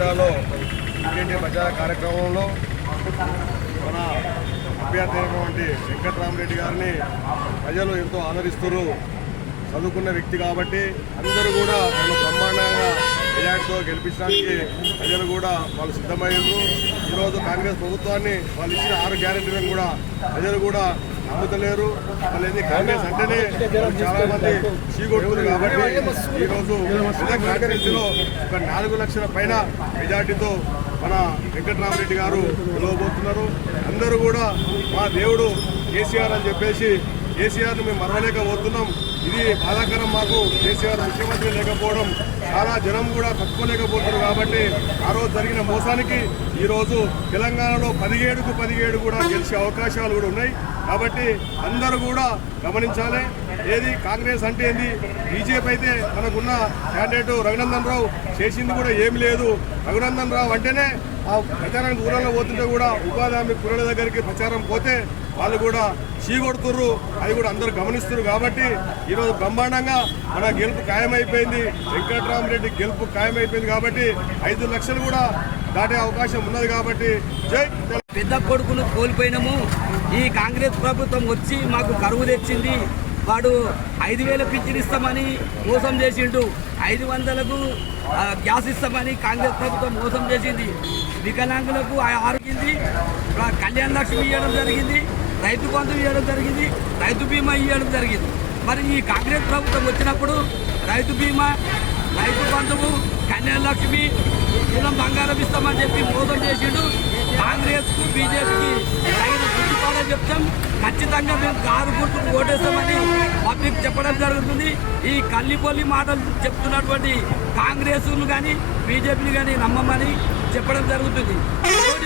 జిల్లాలో ఇంటింటి ప్రచార కార్యక్రమంలో మన అభ్యర్థి అయినటువంటి వెంకట్రామరెడ్డి గారిని ప్రజలు ఎంతో ఆదరిస్తున్నారు. చదువుకున్న వ్యక్తి కాబట్టి అందరూ కూడా తను బ్రహ్మాండంగా మెజార్టీతో గెలిపించడానికి ప్రజలు కూడా వాళ్ళు సిద్ధమయ్యారు. ఈరోజు కాంగ్రెస్ ప్రభుత్వాన్ని వాళ్ళు ఇచ్చిన ఆరు గ్యారెంటీలను కూడా ప్రజలు కూడా నమ్ముతలేరు. వాళ్ళు కాంగ్రెస్ అంటేనే చాలా మంది చీకొట్టుకుంది కాబట్టి ఈరోజు మెదక్ కాంగ్రెస్లో ఒక నాలుగు లక్షల పైన మెజార్టీతో మన వెంకటరామరెడ్డి గారు గెలవబోతున్నారు. అందరూ కూడా మా దేవుడు కేసీఆర్ అని చెప్పేసి కేసీఆర్ను మేము మరవలేకపోతున్నాం. ఇది బాధాకరం మాకు. కేసీఆర్ ముఖ్యమంత్రి లేకపోవడం చాలా జనం కూడా తట్టుకోలేకపోతున్నారు కాబట్టి ఆ రోజు జరిగిన మోసానికి ఈరోజు తెలంగాణలో పదిహేడుకు పదిహేడు కూడా గెలిచే అవకాశాలు కూడా ఉన్నాయి. కాబట్టి అందరూ కూడా గమనించాలి. ఏది కాంగ్రెస్ అంటే ఏంది? బీజేపీ అయితే మనకున్న క్యాండిడేట్ రఘునందన్ రావు చేసింది కూడా ఏమి లేదు. రఘునందన్ రావు అంటేనే ఆ ప్రచారానికి ఊళ్ళలో పోతుంటే కూడా ఉపాధి హామీ కూరల దగ్గరికి ప్రచారం పోతే వాళ్ళు కూడా చీగొడుతుర్రు. అది కూడా అందరూ గమనిస్తున్నారు కాబట్టి ఈరోజు బ్రహ్మాండంగా మన గెలుపు ఖాయమైపోయింది. వెంకటరామరెడ్డి గెలుపు ఖాయమైపోయింది కాబట్టి ఐదు లక్షలు కూడా దాటే అవకాశం ఉన్నది కాబట్టి జై పెద్ద కొడుకులు కోల్పోయినాము. ఈ కాంగ్రెస్ ప్రభుత్వం వచ్చి మాకు కరువు తెచ్చింది. వాడు ఐదు వేల పింఛన్ ఇస్తామని మోసం చేసిండు. ఐదు వందలకు గ్యాస్ ఇస్తామని కాంగ్రెస్ ప్రభుత్వం మోసం చేసింది. వికలాంగులకు ఆ- కళ్యాణ లక్ష్మి ఇవ్వడం జరిగింది. రైతు బంధు ఇవ్వడం జరిగింది. రైతు బీమా ఇవ్వడం జరిగింది. మరి ఈ కాంగ్రెస్ ప్రభుత్వం వచ్చినప్పుడు రైతు బీమా రైతు బంధువు కళ్యాణ లక్ష్మి బంగారం ఇస్తామని చెప్పి మోసం చేసిండు. కాంగ్రెస్కు బీజేపీకి తగిన గుర్తుపాడే చెప్తాం. ఖచ్చితంగా మేము కారు గుర్తుకు ఓటేస్తామని పబ్లిక్ చెప్పడం జరుగుతుంది. ఈ కల్లిపల్లి మాటలు చెప్తున్నటువంటి కాంగ్రెస్లు కానీ బీజేపీని కానీ నమ్మమని చెప్పడం జరుగుతుంది.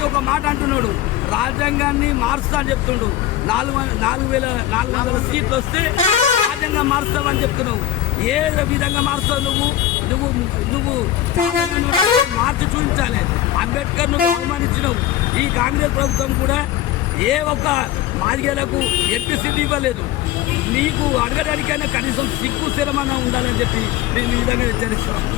ఒక మాట అంటున్నాడు. రాజ్యాంగాన్ని మారుస్తా అని చెప్తుండు. నాలుగు నాలుగు వేల నాలుగు వందల సీట్లు వస్తే రాజ్యాంగం మారుస్తామని చెప్తున్నావు. ఏ విధంగా మారుస్తావు నువ్వు? నువ్వు నువ్వు మార్చి చూపించాలి. అంబేద్కర్ను బహుమానించినావు. ఈ కాంగ్రెస్ ప్రభుత్వం కూడా ఏ ఒక్క మాదిగలకు ఎంపీ సిద్ధి ఇవ్వలేదు. నీకు అడగడానికైనా కనీసం సిగ్గు స్థిరమైన ఉండాలని చెప్పి మేము ఈ విధంగా హెచ్చరిస్తున్నాను.